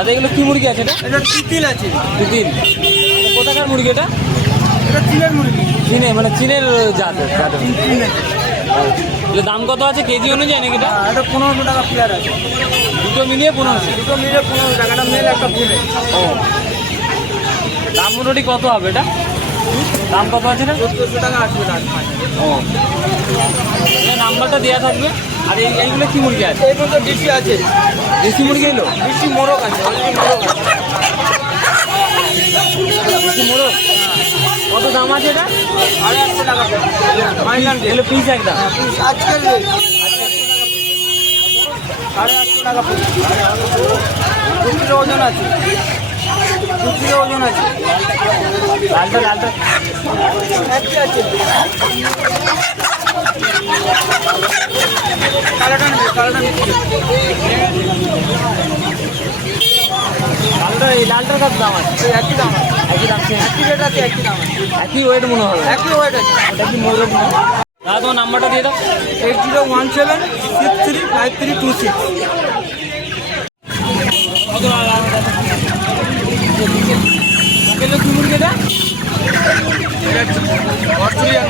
দাদা এগুলো কি মুরগি আছে এটা? এটা তিতিল আছে। কোথাকার মুরগি এটা? এটা মুরগি। চীনে মানে চীনের জাত দাম কত আছে? কেজি অনুযায়ী নাকি এটা? এটা পনেরোশো টাকা প্লেয়ার আছে। দুটো মিলিয়ে পনেরোশো। দুটো মিলিয়ে মেল একটা ফুলে ও। দাম মোটামুটি কত হবে এটা? দাম কত আছে এটা চোদ্দোশো টাকা আসবে না ও নাম্বারটা দেওয়া থাকবে। আর এই এইগুলো কি মুরগি আছে? এই মতো ডিসি আছে। দেশি মুরগি এলো? ডিসি মোরগ আছে মোরগ আছে। দেশি মোরগ? কত দাম আছে এটা? সাড়ে আটশো টাকা মাইলাম এগুলো পিস একদম। আজকের রেট সাড়ে আটশো টাকা পিস ওজন আছে। দু কিলো ওজন আছে। লালটা লালটা। কালাটা নেবে কালাটা লালটা এই লালটার কত দাম আছে? একই দাম আছে। একই দাম একই রেট আছে একই দাম আছে। একই ওয়েট মনে হবে একই ওয়েট আছে। এটা কি না দাদা তোমার নাম্বারটা দিয়ে দাও। Eight zero one seven six three five three two six. এগুলো কি মুরগি এটা? অস্ট্রেলিয়ান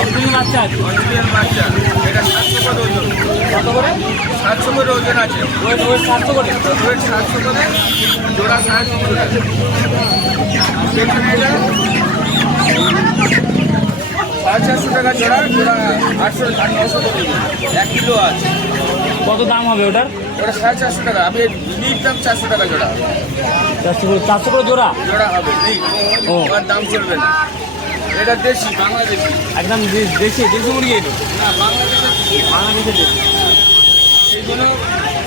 অস্ট্রেলিয়ান বাচ্চা আছে। অস্ট্রেলিয়ান বাচ্চা। এটা সাতশো করে ওজন। কত করে? সাতশো করে ওজন আছে। ওয়েট ওয়েট সাতশো করে? ওয়েট সাতশো করে। জোড়া সাড়ে তিনশো টাকা সেখানে এটা সাড়ে চারশো টাকা জোড়া জোড়া আটশো আট নশো করে এক কিলো আছে। কত দাম হবে ওটার? ওটা সাড়ে চারশো টাকা। আমি নিট দাম চারশো টাকা জোড়া। চারশো করে চারশো করে জোড়া? জোড়া হবে ও। ওর দাম চলবে না। এটা দেশি বাংলাদেশি। একদম দেশি দেশি মুরগি এটা না বাংলাদেশের বাংলাদেশের দেশি। এইগুলো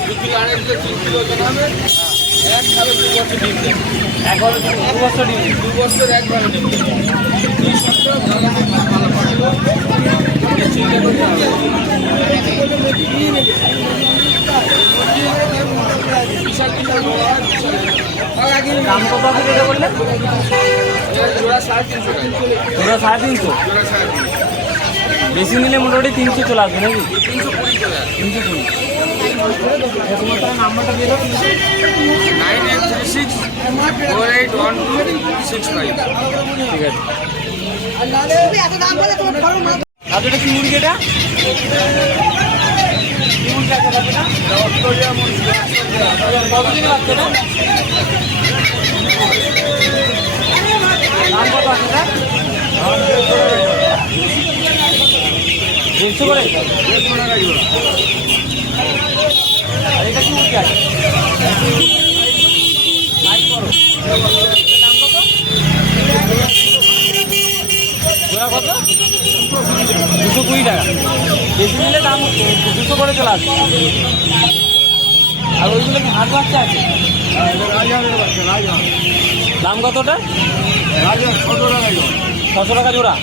দু কিলো আড়াই কিলো তিন কিলো ওজন হবে। একভাবে দু বছর ডিম দেয় একবারে দু বছর ডিম দু বছর একভাবে ডিম দেয় এই সপ্তাহে ভালো ভালো পাঠাবো চিন্তা করতে হবে বিশাল বিশাল বড় হয়, বিশাল বিশাল। দাম কত আছে এটা বললে জোড়া সাড়ে তিনশো? জোড়া সাড়ে বেশি নিলে মোটামুটি তিনশো চলে আসবে নাকি? তিনশো কুড়ি চলে আসে তিনশো কুড়ি। আচ্ছা, তোমার নাম্বারটা দিয়ে দাও। Nine eight three six four eight one two six five. ঠিক আছে। আর এটা কি মুরগি এটা? কি মুরগি আছে বাচ্চাটা? কতদিন বাচ্চাটা দাম কত আছে এটা দেড়শো করে এটা কি মুরগি আছে করো কত দুশো কুড়ি টাকা বেশি নিলে দাম দুশো করে চলে আসবে। আর ওইগুলো কি হাট বাচ্চা আছে? দাম কতটা? ছশো টাকা জোড়া।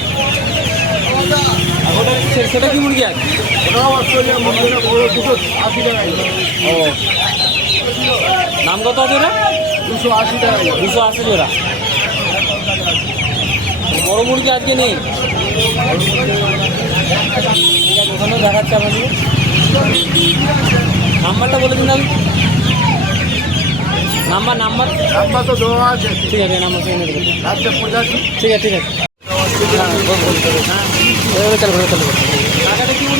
ওটা সেটা কি মুরগি আছে? ও। দাম কত আছে ওটা? দুশো আশি টাকা দুশো আশি জোড়া। বড় মুরগি আজকে নেই। ওখানেও দেখাচ্ছে আপনাদের। নাম্বারটা বলে দিন আমি নাম্বার নাম্বার। নাম্বার তো দেওয়া আছে। ঠিক আছে নাম্বার সঙ্গে নেবে রাত্রে পঁচাশি ঠিক আছে ঠিক আছে। হ্যাঁ হ্যাঁ চালু করে চালু করে। টাকাটা কি ভাই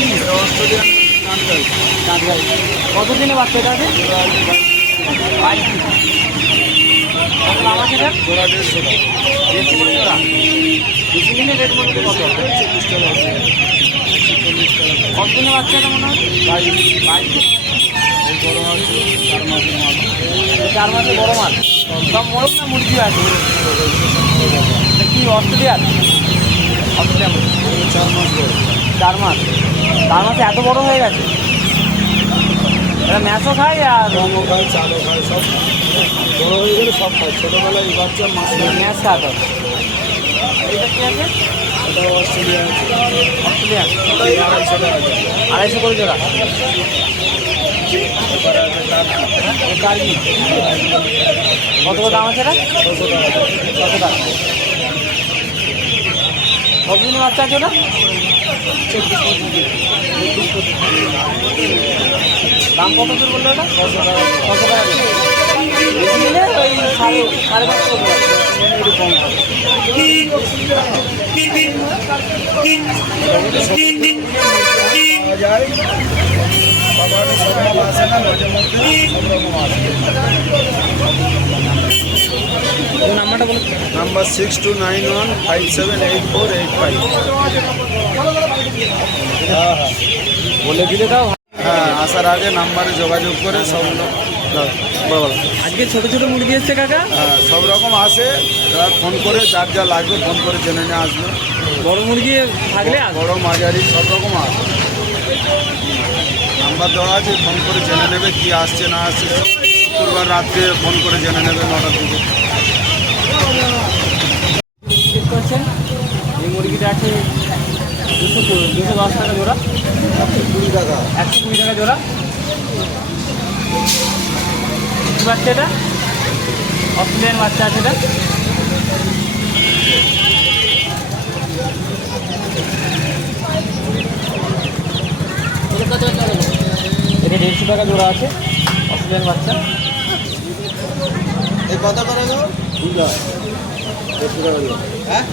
কত দিনে বাচ্চাটা আছে? জোড়া দেড়শো টাকা দেড়শো করে জোড়া। দিনে রেট মনে কত কত? বাচ্চাটা মনে হয় বাইশ বাইশ দিন। বড় আছে চার মাসের এই চার বড় মাছ সব না মুরগি আছে এটা কি অস্ট্রেলিয়ার অস্ট্রেলিয়া মুরগি। চার মাস বড় চার মাস চার মাসে এত বড় হয়ে গেছে এটা ম্যাচও খায় আর রঙও খায় চালও খায় সব বড় হয়ে গেলে সব খায় ছোটোবেলায় বাচ্চা মাছ ম্যাচ খাওয়া এটা কি আছে এটা অস্ট্রেলিয়া আছে অস্ট্রেলিয়ান আড়াইশো আড়াইশো করে জোড়া কত দাম আছে এটা ছশো টাকা কতদিন বাচ্চা আছে ওটা দাম কত দূর বলল ওটা ছশো টাকা ওই সাড়ে সাড়ে পাঁচশো করে একটু কম হবে। পাওয়া যায় বাবার সব মাল আসে না লজের মধ্যে সব রকম আসে তোর নাম্বারটা বলো number six two nine one five seven eight four eight five হ্যাঁ হ্যাঁ বলে দিলে তাও হ্যাঁ আসার আগে নাম্বারে যোগাযোগ করে সব আজকে ছোট ছোট মুরগি এসছে কাকা? হ্যাঁ সব রকম আসে। ফোন করে যার যা লাগবে ফোন করে জেনে নিয়ে আসবে। বড় মুরগি থাকলে বড় মাঝারি সব রকম আসে। নাম্বার দেওয়া আছে ফোন করে জেনে নেবে কি আসছে না আসছে। শুক্রবার রাত্রে ফোন করে জেনে নেবে নটার দিকে। এই মুরগিটা আছে দুশো দুশো দশ টাকা জোড়া। কুড়ি টাকা। একশো কুড়ি টাকা জোড়া। কি বাচ্চা এটা? অস্ট্রেলিয়ান বাচ্চা আছে এটা? এটা দেড়শো টাকা জোড়া আছে অস্ট্রেলিয়ান বাচ্চা। এই কত করে গো হ্যাঁ?